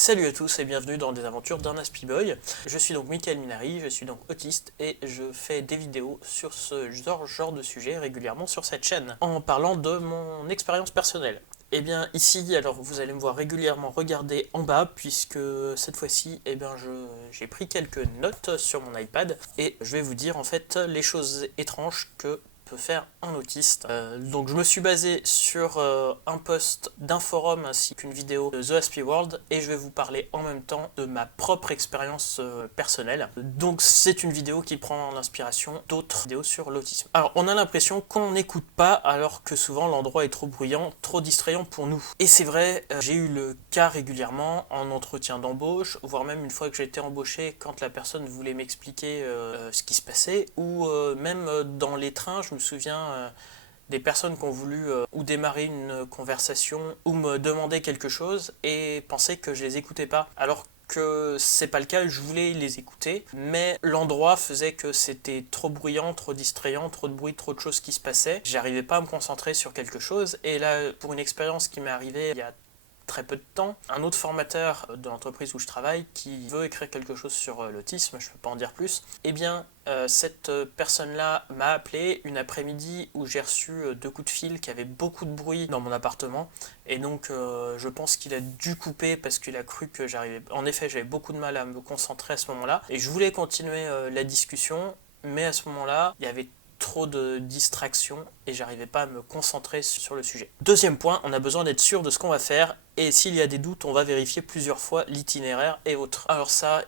Salut à tous et bienvenue dans des aventures d'un Aspie-Boy. Je suis donc Mickaël Minari, je suis donc autiste et je fais des vidéos sur ce genre de sujet régulièrement sur cette chaîne, en parlant de mon expérience personnelle. Et bien ici, alors vous allez me voir régulièrement regarder en bas, puisque cette fois-ci, j'ai pris quelques notes sur mon iPad et je vais vous dire en fait les choses étranges que peut faire un autiste. Donc je me suis basé sur un post d'un forum ainsi qu'une vidéo de The Aspie World et je vais vous parler en même temps de ma propre expérience personnelle. Donc c'est une vidéo qui prend l'inspiration d'autres vidéos sur l'autisme. Alors on a l'impression qu'on n'écoute pas alors que souvent l'endroit est trop bruyant, trop distrayant pour nous. Et c'est vrai, j'ai eu le cas régulièrement en entretien d'embauche, voire même une fois que j'ai été embauché quand la personne voulait m'expliquer ce qui se passait, ou même dans les trains, je me souviens des personnes qui ont voulu ou démarrer une conversation ou me demander quelque chose et pensaient que je les écoutais pas. Alors que c'est pas le cas, je voulais les écouter, mais l'endroit faisait que c'était trop bruyant, trop distrayant, trop de bruit, trop de choses qui se passaient. J'arrivais pas à me concentrer sur quelque chose et là, pour une expérience qui m'est arrivée il y a très peu de temps, un autre formateur de l'entreprise où je travaille qui veut écrire quelque chose sur l'autisme, je ne peux pas en dire plus, eh bien cette personne-là m'a appelé une après-midi où j'ai reçu 2 coups de fil qui avaient beaucoup de bruit dans mon appartement et donc je pense qu'il a dû couper parce qu'il a cru que j'arrivais. En effet, j'avais beaucoup de mal à me concentrer à ce moment-là et je voulais continuer la discussion, mais à ce moment-là, il y avait trop de distractions et j'arrivais pas à me concentrer sur le sujet. Deuxième point, on a besoin d'être sûr de ce qu'on va faire et s'il y a des doutes, on va vérifier plusieurs fois l'itinéraire et autres. Alors ça,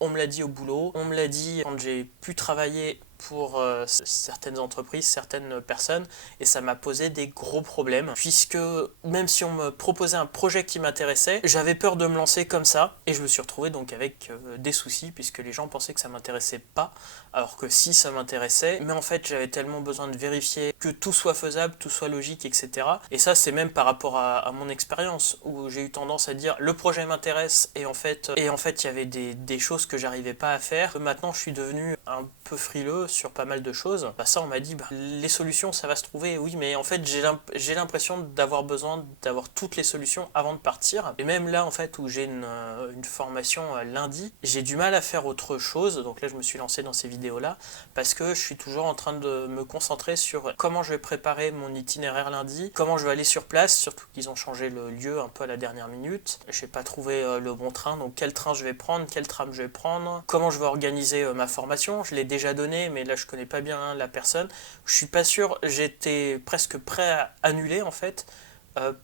on me l'a dit au boulot, on me l'a dit quand j'ai pu travailler pour certaines entreprises, certaines personnes, et ça m'a posé des gros problèmes, puisque même si on me proposait un projet qui m'intéressait, j'avais peur de me lancer comme ça, et je me suis retrouvé donc avec des soucis, puisque les gens pensaient que ça m'intéressait pas, alors que si ça m'intéressait, mais en fait j'avais tellement besoin de vérifier que tout soit faisable, tout soit logique, etc. Et ça c'est même par rapport à mon expérience, où j'ai eu tendance à dire le projet m'intéresse, et en fait il y avait des choses que j'arrivais pas à faire. Maintenant je suis devenu un peu frileux sur pas mal de choses. Ça on m'a dit les solutions ça va se trouver, oui, mais en fait j'ai l'impression d'avoir besoin d'avoir toutes les solutions avant de partir. Et même là en fait où j'ai une formation lundi, j'ai du mal à faire autre chose, donc là je me suis lancé dans ces vidéos là parce que je suis toujours en train de me concentrer sur comment je vais préparer mon itinéraire lundi, comment je vais aller sur place, surtout qu'ils ont changé le lieu un peu à la dernière minute. Je n'ai pas trouvé le bon train, donc quel train je vais prendre, quel tram je vais prendre, comment je vais organiser ma formation. Je l'ai déjà donné, mais là je connais pas bien la personne. Je suis pas sûr, j'étais presque prêt à annuler en fait,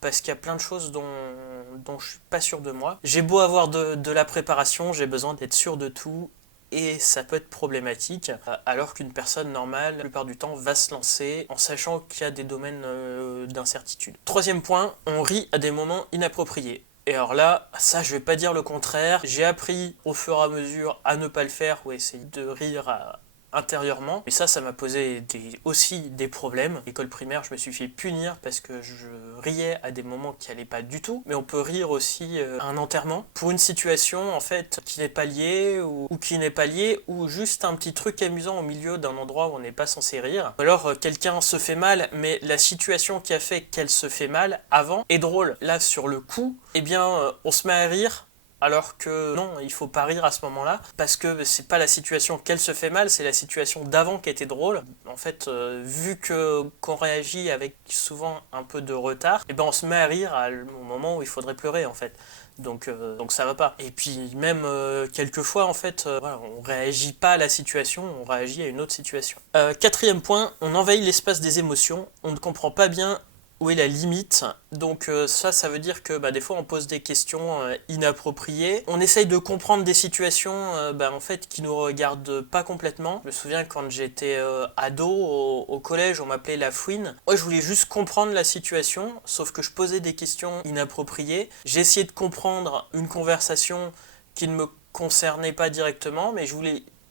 parce qu'il y a plein de choses dont je suis pas sûr de moi. J'ai beau avoir de la préparation, j'ai besoin d'être sûr de tout. Et ça peut être problématique, alors qu'une personne normale, la plupart du temps, va se lancer en sachant qu'il y a des domaines d'incertitude. Troisième point, on rit à des moments inappropriés. Et alors là, ça je vais pas dire le contraire, j'ai appris au fur et à mesure à ne pas le faire ou à essayer de rire intérieurement. Mais ça m'a posé aussi des problèmes. L'école primaire, je me suis fait punir parce que je riais à des moments qui allaient pas du tout. Mais on peut rire aussi à un enterrement pour une situation en fait qui n'est pas liée ou qui n'est pas liée, ou juste un petit truc amusant au milieu d'un endroit où on n'est pas censé rire. Ou alors quelqu'un se fait mal, mais la situation qui a fait qu'elle se fait mal avant est drôle. Là sur le coup, on se met à rire. Alors que non, il faut pas rire à ce moment-là, parce que c'est pas la situation qu'elle se fait mal, c'est la situation d'avant qui était drôle. En fait, vu qu'on réagit avec souvent un peu de retard, on se met à rire au moment où il faudrait pleurer en fait. Donc ça va pas. Et puis même quelquefois en fait, on réagit pas à la situation, on réagit à une autre situation. Quatrième point, on envahit l'espace des émotions, on ne comprend pas bien où est la limite. Donc ça veut dire que des fois on pose des questions inappropriées. On essaye de comprendre des situations en fait qui nous regardent pas complètement. Je me souviens quand j'étais ado au collège, on m'appelait la fouine. Moi je voulais juste comprendre la situation, sauf que je posais des questions inappropriées. J'ai essayé de comprendre une conversation qui ne me concernait pas directement, mais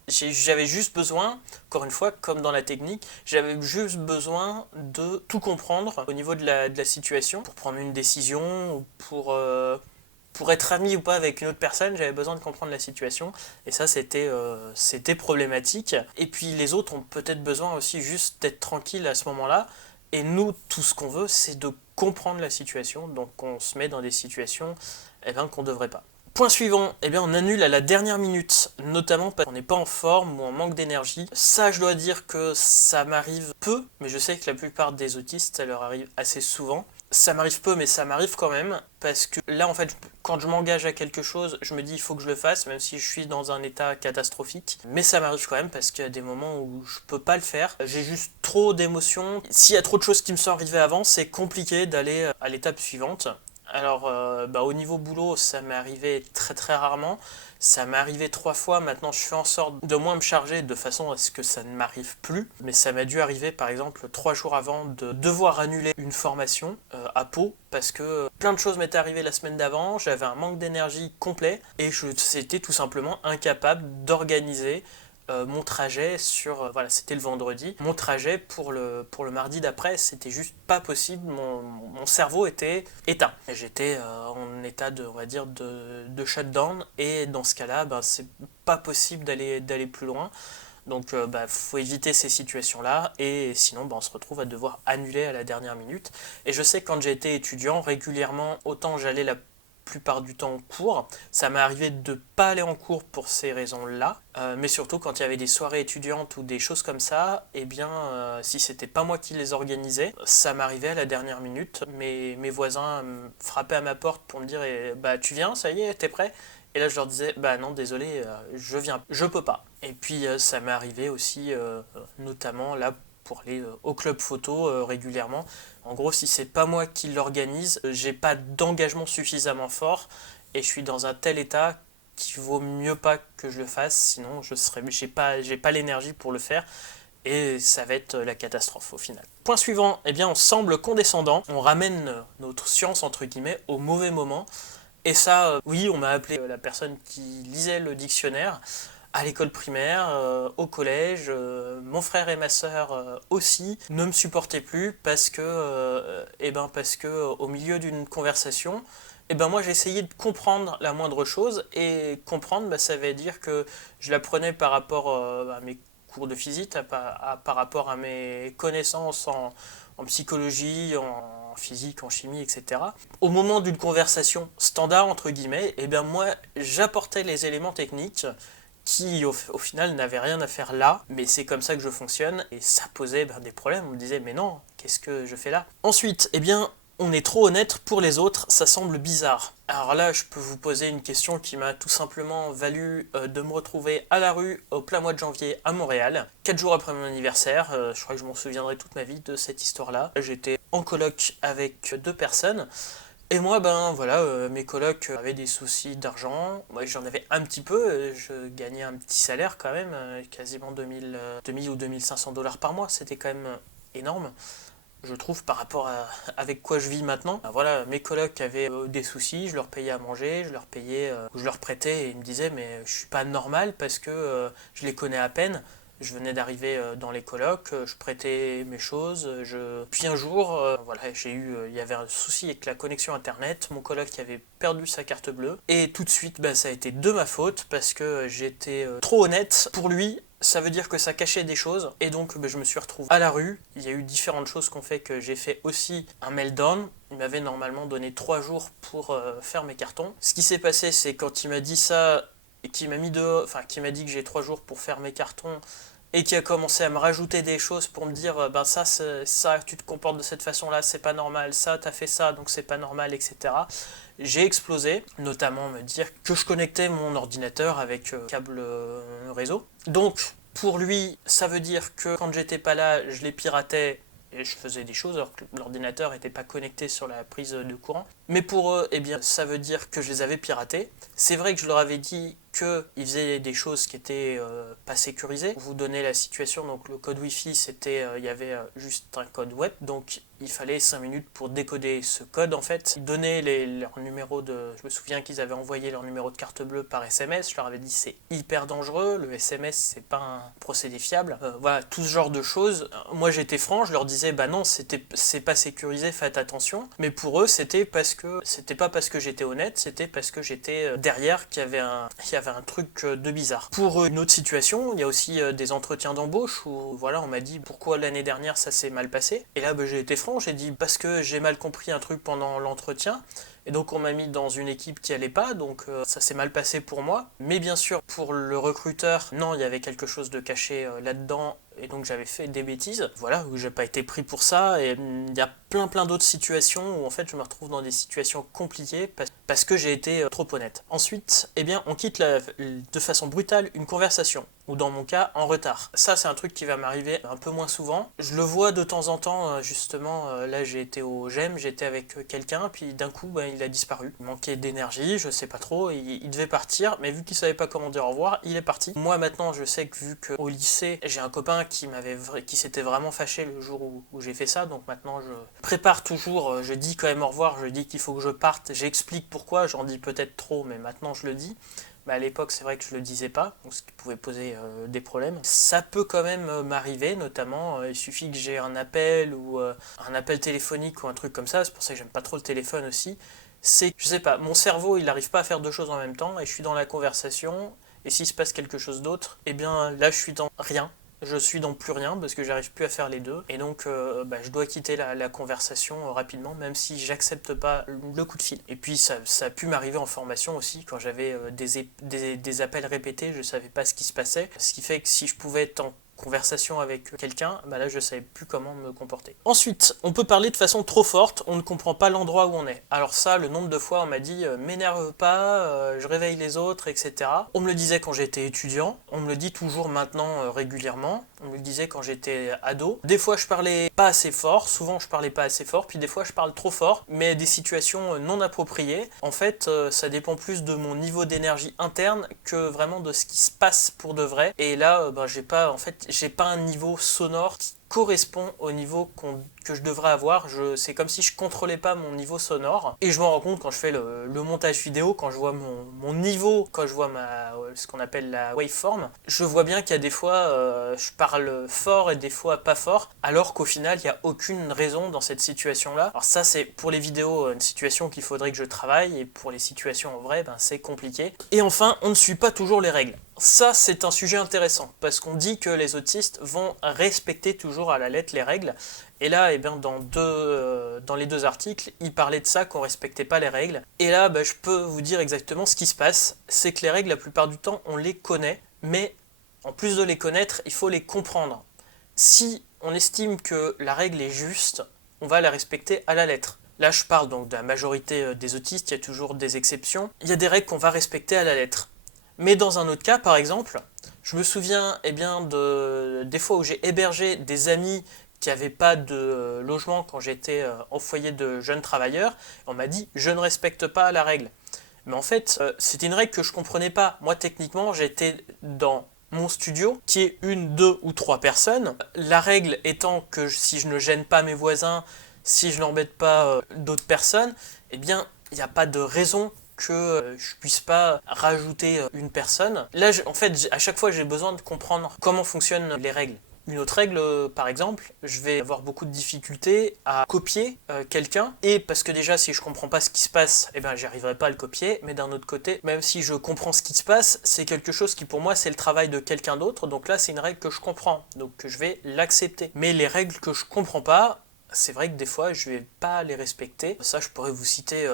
j'avais juste besoin, encore une fois, comme dans la technique, j'avais juste besoin de tout comprendre au niveau de la situation pour prendre une décision ou pour être ami ou pas avec une autre personne, j'avais besoin de comprendre la situation. Et ça, c'était problématique. Et puis les autres ont peut-être besoin aussi juste d'être tranquilles à ce moment-là. Et nous, tout ce qu'on veut, c'est de comprendre la situation. Donc on se met dans des situations qu'on devrait pas. Point suivant, on annule à la dernière minute, notamment parce qu'on n'est pas en forme ou en manque d'énergie. Ça, je dois dire que ça m'arrive peu, mais je sais que la plupart des autistes, ça leur arrive assez souvent. Ça m'arrive peu, mais ça m'arrive quand même, parce que là, en fait, quand je m'engage à quelque chose, je me dis il faut que je le fasse, même si je suis dans un état catastrophique. Mais ça m'arrive quand même, parce qu'il y a des moments où je peux pas le faire. J'ai juste trop d'émotions. S'il y a trop de choses qui me sont arrivées avant, c'est compliqué d'aller à l'étape suivante. Alors, au niveau boulot, ça m'est arrivé très très rarement. Ça m'est arrivé 3 fois. Maintenant, je fais en sorte de moins me charger de façon à ce que ça ne m'arrive plus. Mais ça m'a dû arriver, par exemple, 3 jours avant de devoir annuler une formation à Pau parce que plein de choses m'étaient arrivées la semaine d'avant. J'avais un manque d'énergie complet et j'étais tout simplement incapable d'organiser mon trajet c'était le vendredi, mon trajet pour le mardi d'après, c'était juste pas possible, mon cerveau était éteint. Et j'étais en état on va dire, de shutdown, et dans ce cas-là, c'est pas possible d'aller plus loin. Donc faut éviter ces situations-là, et sinon on se retrouve à devoir annuler à la dernière minute. Et je sais que quand j'étais étudiant, régulièrement, autant j'allais la plupart du temps en cours. Ça m'est arrivé de pas aller en cours pour ces raisons-là, mais surtout quand il y avait des soirées étudiantes ou des choses comme ça, si c'était pas moi qui les organisais, ça m'arrivait à la dernière minute. Mes voisins frappaient à ma porte pour me dire tu viens, ça y est, t'es prêt? Et là je leur disais non, désolé, je viens, je peux pas. Et puis ça m'est arrivé aussi notamment là pour aller au club photo régulièrement. En gros, si c'est pas moi qui l'organise, j'ai pas d'engagement suffisamment fort et je suis dans un tel état qu'il vaut mieux pas que je le fasse, sinon j'ai pas l'énergie pour le faire et ça va être la catastrophe au final. Point suivant, on semble condescendant, on ramène notre science entre guillemets au mauvais moment. Et ça, oui, on m'a appelé la personne qui lisait le dictionnaire à l'école primaire, au collège. Mon frère et ma sœur aussi ne me supportaient plus parce que au milieu d'une conversation, moi j'essayais de comprendre la moindre chose, et comprendre, ça veut dire que je la prenais par rapport à mes cours de physique, par rapport à mes connaissances en psychologie, en physique, en chimie, etc. Au moment d'une conversation standard, entre guillemets, moi, j'apportais les éléments techniques qui, au final, n'avaient rien à faire là, mais c'est comme ça que je fonctionne, et ça posait des problèmes. On me disait, mais non, qu'est-ce que je fais là? Ensuite, on est trop honnête pour les autres, ça semble bizarre. Alors là, je peux vous poser une question qui m'a tout simplement valu de me retrouver à la rue au plein mois de janvier à Montréal, 4 jours après mon anniversaire. Je crois que je m'en souviendrai toute ma vie de cette histoire-là. J'étais en coloc avec 2 personnes. Et moi, mes colocs avaient des soucis d'argent. Moi, j'en avais un petit peu. Je gagnais un petit salaire quand même, quasiment 2000 ou 2500 $ par mois. C'était quand même énorme, je trouve, par rapport à avec quoi je vis maintenant. Mes colocs avaient des soucis, je leur payais à manger, je leur prêtais, et ils me disaient mais je suis pas normal parce que je les connais à peine. Je venais d'arriver dans les colocs, je prêtais mes choses, Puis un jour, il y avait un souci avec la connexion internet, mon coloc qui avait perdu sa carte bleue, et tout de suite, ça a été de ma faute, parce que j'étais trop honnête pour lui. Ça veut dire que ça cachait des choses, et donc je me suis retrouvé à la rue. Il y a eu différentes choses qui ont fait que j'ai fait aussi un meltdown. Il m'avait normalement donné 3 jours pour faire mes cartons. Ce qui s'est passé, c'est quand il m'a dit ça, et qui m'a dit que j'ai 3 jours pour faire mes cartons, et qui a commencé à me rajouter des choses pour me dire ça, tu te comportes de cette façon-là, c'est pas normal, ça, t'as fait ça, donc c'est pas normal, etc. J'ai explosé, notamment me dire que je connectais mon ordinateur avec câble réseau. Donc, pour lui, ça veut dire que quand j'étais pas là, je les piratais et je faisais des choses alors que l'ordinateur n'était pas connecté sur la prise de courant. Mais pour eux, ça veut dire que je les avais piratés. C'est vrai que je leur avais dit qu'ils faisaient des choses qui étaient pas sécurisées. Pour vous donner la situation, donc le code Wi-Fi, il y avait juste un code web, donc il fallait 5 minutes pour décoder ce code en fait. Ils donnaient leur numéro je me souviens qu'ils avaient envoyé leur numéro de carte bleue par SMS, je leur avais dit c'est hyper dangereux, le SMS c'est pas un procédé fiable. Tout ce genre de choses. Moi j'étais franc, je leur disais non, c'est pas sécurisé, faites attention. Mais pour eux c'était pas parce que j'étais honnête, c'était parce que j'étais derrière qu'il y avait un truc de bizarre. Pour une autre situation, il y a aussi des entretiens d'embauche où on m'a dit pourquoi l'année dernière ça s'est mal passé. Et là j'ai été franc, j'ai dit parce que j'ai mal compris un truc pendant l'entretien. Et donc on m'a mis dans une équipe qui allait pas, donc ça s'est mal passé pour moi. Mais bien sûr, pour le recruteur, non, il y avait quelque chose de caché là-dedans, et donc j'avais fait des bêtises. Voilà, où j'ai pas été pris pour ça, et il y a plein d'autres situations où en fait je me retrouve dans des situations compliquées parce que j'ai été trop honnête. Ensuite, eh bien, on quitte de façon brutale une conversation, ou dans mon cas, en retard. Ça, c'est un truc qui va m'arriver un peu moins souvent. Je le vois de temps en temps, justement, là j'ai été au GEM, j'étais avec quelqu'un, puis d'un coup, il a disparu. Il manquait d'énergie, je sais pas trop, il devait partir, mais vu qu'il savait pas comment dire au revoir, il est parti. Moi maintenant, je sais que vu qu'au lycée, j'ai un copain qui s'était vraiment fâché le jour où j'ai fait ça, donc maintenant je prépare toujours, je dis quand même au revoir, je dis qu'il faut que je parte, j'explique pourquoi, j'en dis peut-être trop, mais maintenant je le dis. À l'époque, c'est vrai que je le disais pas, ce qui pouvait poser des problèmes. Ça peut quand même m'arriver, notamment, il suffit que j'ai un appel ou un appel téléphonique ou un truc comme ça, c'est pour ça que j'aime pas trop le téléphone aussi. C'est, je sais pas, mon cerveau, il n'arrive pas à faire deux choses en même temps, et je suis dans la conversation, et s'il se passe quelque chose d'autre, eh bien là, je suis dans rien. Je suis dans plus rien parce que j'arrive plus à faire les deux et donc je dois quitter la conversation rapidement même si j'accepte pas le coup de fil. Et puis ça a pu m'arriver en formation aussi quand j'avais des appels répétés, je savais pas ce qui se passait, ce qui fait que si je pouvais être en conversation avec quelqu'un, là je savais plus comment me comporter. Ensuite, on peut parler de façon trop forte, on ne comprend pas l'endroit où on est. Alors ça, le nombre de fois on m'a dit m'énerve pas, je réveille les autres, etc. On me le disait quand j'étais étudiant, on me le dit toujours maintenant régulièrement, on me le disait quand j'étais ado. Des fois je parlais pas assez fort, souvent je parlais pas assez fort, puis des fois je parle trop fort, mais des situations non appropriées. En fait, ça dépend plus de mon niveau d'énergie interne que vraiment de ce qui se passe pour de vrai. Et là, j'ai pas un niveau sonore qui correspond au niveau que je devrais avoir. C'est comme si je contrôlais pas mon niveau sonore. Et je m'en rends compte quand je fais le montage vidéo, quand je vois mon niveau, quand je vois ce qu'on appelle la waveform, je vois bien qu'il y a des fois je parle fort et des fois pas fort, alors qu'au final il n'y a aucune raison dans cette situation-là. Alors ça c'est pour les vidéos une situation qu'il faudrait que je travaille, et pour les situations en vrai, c'est compliqué. Et enfin, on ne suit pas toujours les règles. Ça, c'est un sujet intéressant, parce qu'on dit que les autistes vont respecter toujours à la lettre les règles, et là, dans les deux articles, ils parlaient de ça, qu'on respectait pas les règles, et là, je peux vous dire exactement ce qui se passe, c'est que les règles, la plupart du temps, on les connaît, mais en plus de les connaître, il faut les comprendre. Si on estime que la règle est juste, on va la respecter à la lettre. Là, je parle donc de la majorité des autistes, il y a toujours des exceptions, il y a des règles qu'on va respecter à la lettre. Mais dans un autre cas, par exemple, je me souviens des fois où j'ai hébergé des amis qui n'avaient pas de logement quand j'étais en foyer de jeunes travailleurs. On m'a dit « je ne respecte pas la règle ». Mais en fait, c'était une règle que je ne comprenais pas. Moi, techniquement, j'étais dans mon studio, qui est une, deux ou trois personnes. La règle étant que si je ne gêne pas mes voisins, si je n'embête pas d'autres personnes, eh bien, il n'y a pas de raison que je puisse pas rajouter une personne. Là, en fait, à chaque fois, j'ai besoin de comprendre comment fonctionnent les règles. Une autre règle, par exemple, je vais avoir beaucoup de difficultés à copier quelqu'un, et parce que déjà, si je comprends pas ce qui se passe, j'y arriverai pas à le copier, mais d'un autre côté, même si je comprends ce qui se passe, c'est quelque chose qui pour moi, c'est le travail de quelqu'un d'autre, donc là, c'est une règle que je comprends, donc je vais l'accepter. Mais les règles que je comprends pas, c'est vrai que des fois, je vais pas les respecter. Ça, je pourrais vous citer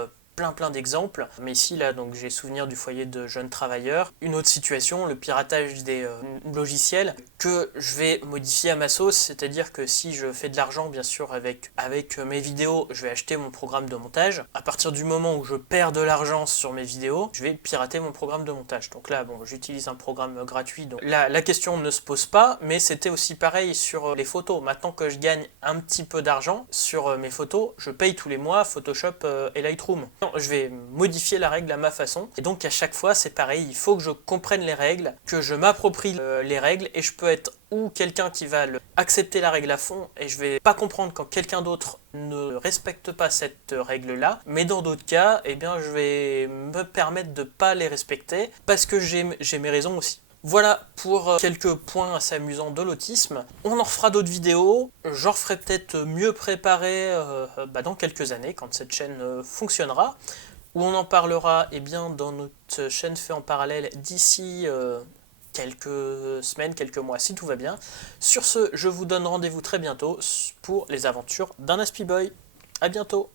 plein d'exemples, mais ici là donc j'ai souvenir du foyer de jeunes travailleurs. Une autre situation, le piratage des logiciels que je vais modifier à ma sauce, c'est-à-dire que si je fais de l'argent bien sûr avec mes vidéos, je vais acheter mon programme de montage. À partir du moment où je perds de l'argent sur mes vidéos, je vais pirater mon programme de montage. Donc là j'utilise un programme gratuit, donc la question ne se pose pas, mais c'était aussi pareil sur les photos. Maintenant que je gagne un petit peu d'argent sur mes photos, je paye tous les mois Photoshop et Lightroom. Je vais modifier la règle à ma façon, et donc à chaque fois c'est pareil, il faut que je comprenne les règles, que je m'approprie les règles, et je peux être ou quelqu'un qui va accepter la règle à fond, et je vais pas comprendre quand quelqu'un d'autre ne respecte pas cette règle là, mais dans d'autres cas, je vais me permettre de pas les respecter, parce que j'ai mes raisons aussi. Voilà pour quelques points assez amusants de l'autisme. On en refera d'autres vidéos, j'en referai peut-être mieux préparé dans quelques années, quand cette chaîne fonctionnera, où on en parlera dans notre chaîne fait en parallèle d'ici quelques semaines, quelques mois, si tout va bien. Sur ce, je vous donne rendez-vous très bientôt pour les aventures d'un Aspie Boy. A bientôt.